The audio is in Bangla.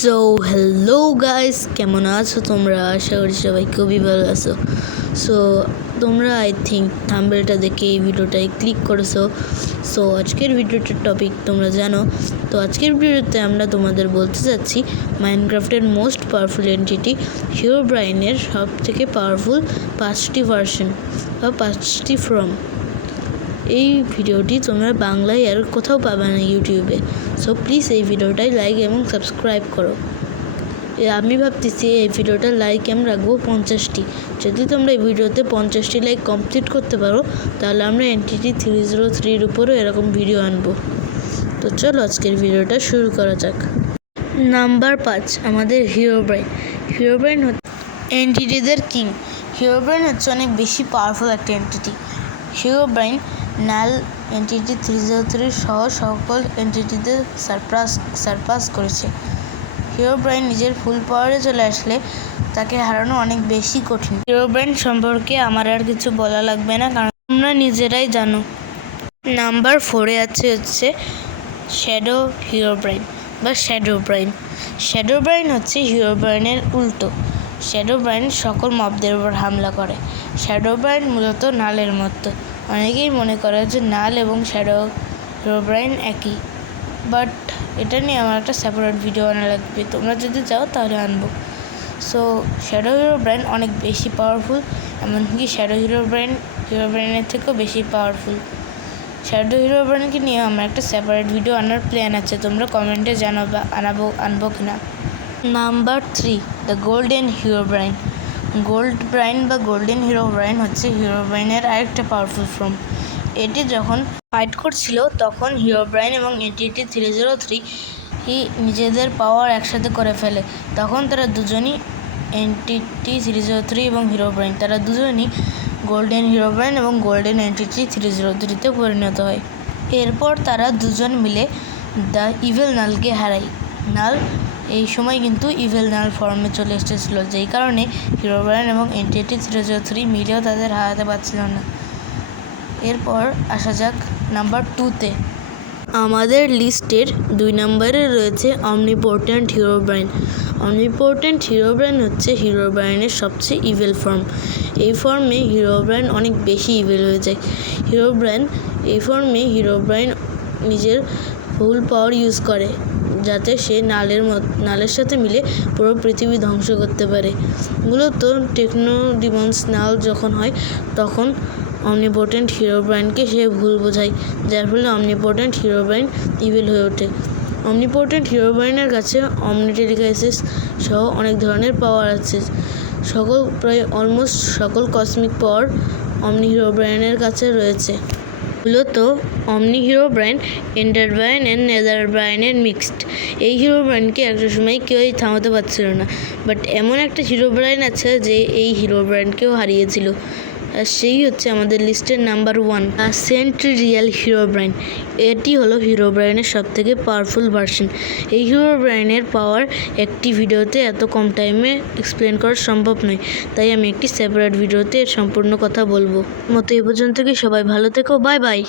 সো হ্যালো গাইস, কেমন আছো তোমরা? আশা করি সবাই খুবই ভালো আছো। সো তোমরা আই থিঙ্ক থাম্বনেলটা দেখে এই ভিডিওটায় ক্লিক করেছো। সো আজকের ভিডিওটার টপিক তোমরা জানো। তো আজকের ভিডিওতে আমরা তোমাদের বলতে চাচ্ছি মাইনক্রাফটের মোস্ট পাওয়ারফুল এন্টিটি হিরোব্রাইনের সব থেকে পাওয়ারফুল 5টি ভার্সন বা 5টি ফর্ম। এই ভিডিওটি তোমরা বাংলায় আর কোথাও পাবে না ইউটিউবে। সো প্লিজ এই ভিডিওটাই লাইক এবং সাবস্ক্রাইব করো। আমি ভাবতেছি এই ভিডিওটা লাইক আমি রাখবো 50টি। যদি তোমরা এই ভিডিওতে 50টি লাইক কমপ্লিট করতে পারো তাহলে আমরা এনটিটি 303-র উপরও এরকম ভিডিও আনবো। তো চলো আজকের ভিডিওটা শুরু করা যাক। নাম্বার 5, আমাদের হিরোব্রাইন। হিরোব্রাইন হচ্ছে এনটিটিদের কিং। হিরোব্রাইন হচ্ছে অনেক বেশি পাওয়ারফুল একটা এনটিটি। হিরোব্রাইন নাল এনটিটি 303 সহ সকল এনটিটিদের সারপাস করেছে। হিরোব্রাইন নিজের ফুল পাওয়ারে চলে আসলে তাকে হারানো অনেক বেশি কঠিন। হিরোব্রাইন সম্পর্কে আমার আর কিছু বলা লাগবে না, কারণ তোমরা নিজেরাই জানো। নাম্বার 4-এ হচ্ছে শ্যাডো হিরোব্রাইন বা শ্যাডোব্রাইন। শ্যাডোব্রাইন হচ্ছে হিরোব্রাইনের উল্টো। শ্যাডোব্রাইন সকল মবদের উপর হামলা করে। শ্যাডোব্রাইন মূলত নালের মতো। অনেকেই মনে করে যে নাল এবং শ্যাডো হিরোব্রাইন একই, বাট এটা নিয়ে আমার একটা সেপারেট ভিডিও আনা লাগবে। তোমরা যদি চাও তাহলে আনবো। সো শ্যাডো হিরোব্রাইন অনেক বেশি পাওয়ারফুল, এমনকি শ্যাডো হিরোব্রাইনের থেকেও বেশি পাওয়ারফুল। শ্যাডো হিরোব্রাইনকে নিয়ে আমার একটা সেপারেট ভিডিও আনার প্ল্যান আছে। তোমরা কমেন্টে জানাবা আনবো কিনা। Number 3, the golden Herobrine. Goldbrine বা গোল্ডেন হিরোব্রাইন হচ্ছে হিরোব্রাইনের আরেকটা পাওয়ারফুল ফর্ম। এটি যখন ফাইট করছিল তখন হিরোব্রাইন এবং এনটিটি 303 নিজেদের পাওয়ার একসাথে করে ফেলে। তখন তারা দুজনই, এনটিটি 303 এবং হিরোব্রাইন, তারা দুজনই গোল্ডেন হিরোব্রাইন এবং গোল্ডেন এনটিটি 303-তে পরিণত হয়। এরপর তারা দুজন মিলে দ্য ইভিল নালকে হারায়। নাল এই সময় কিন্তু ইভিল নাল ফর্মে চলে এসেছিল, যেই কারণে হিরোব্রাইন এবং এনটিটি 303 মিলেও তাদের হারাতে পারছিল না। এরপর আসা যাক নাম্বার 2-তে। আমাদের লিস্টের 2 নম্বরে রয়েছে অমনিপোটেন্ট হিরোব্রাইন। অমনিপোটেন্ট হিরোব্রাইন হচ্ছে হিরোব্রাইনের সবচেয়ে ইভিল ফর্ম। এই ফর্মে হিরোব্রাইন অনেক বেশি ইভিল হয়ে যায়। এই ফর্মে হিরোব্রাইন নিজের ফুল পাওয়ার ইউজ করে, যাতে সে নালের সাথে মিলে পুরো পৃথিবী ধ্বংস করতে পারে। মূলত টেকনো ডিমন্স নাল যখন হয় তখন অমনিপোটেন্ট হিরোব্রাইনকে সে ভুল বোঝায়, যার ফলে অমনিপোটেন্ট হিরোব্রাইন ইভিল হয়ে ওঠে। অমনিপোটেন্ট হিরোব্রাইনের কাছে অমনিটেলিকাইসিস সহ অনেক ধরনের পাওয়ার আছে। প্রায় অলমোস্ট সকল কসমিক পাওয়ার অমনি হিরোব্রাইনের কাছে রয়েছে। মূলত অমনি হিরোব্রাইন এন্ডারব্রাইন অ্যান্ড নেদারব্রাইনের মিক্সড। এই হিরোব্রাইনকে একটা সময় কেউই থামাতে পারছিল না, বাট এমন একটা হিরোব্রাইন আছে যে এই হিরোব্রাইনকেও হারিয়েছিল, আর সেই হচ্ছে আমাদের লিস্টের নাম্বার 1, সেন্ট্রিয়াল হিরোব্রাইন। এটি হলো হিরোব্রাইনের সবথেকে পাওয়ারফুল ভার্সন। এই হিরোব্রাইনের পাওয়ার একটি ভিডিওতে এত কম টাইমে এক্সপ্লেন করা সম্ভব নয়, তাই আমি একটি সেপারেট ভিডিওতে এর সম্পূর্ণ কথা বলবো। এই পর্যন্ত কি সবাই ভালো থেকো, বাই বাই।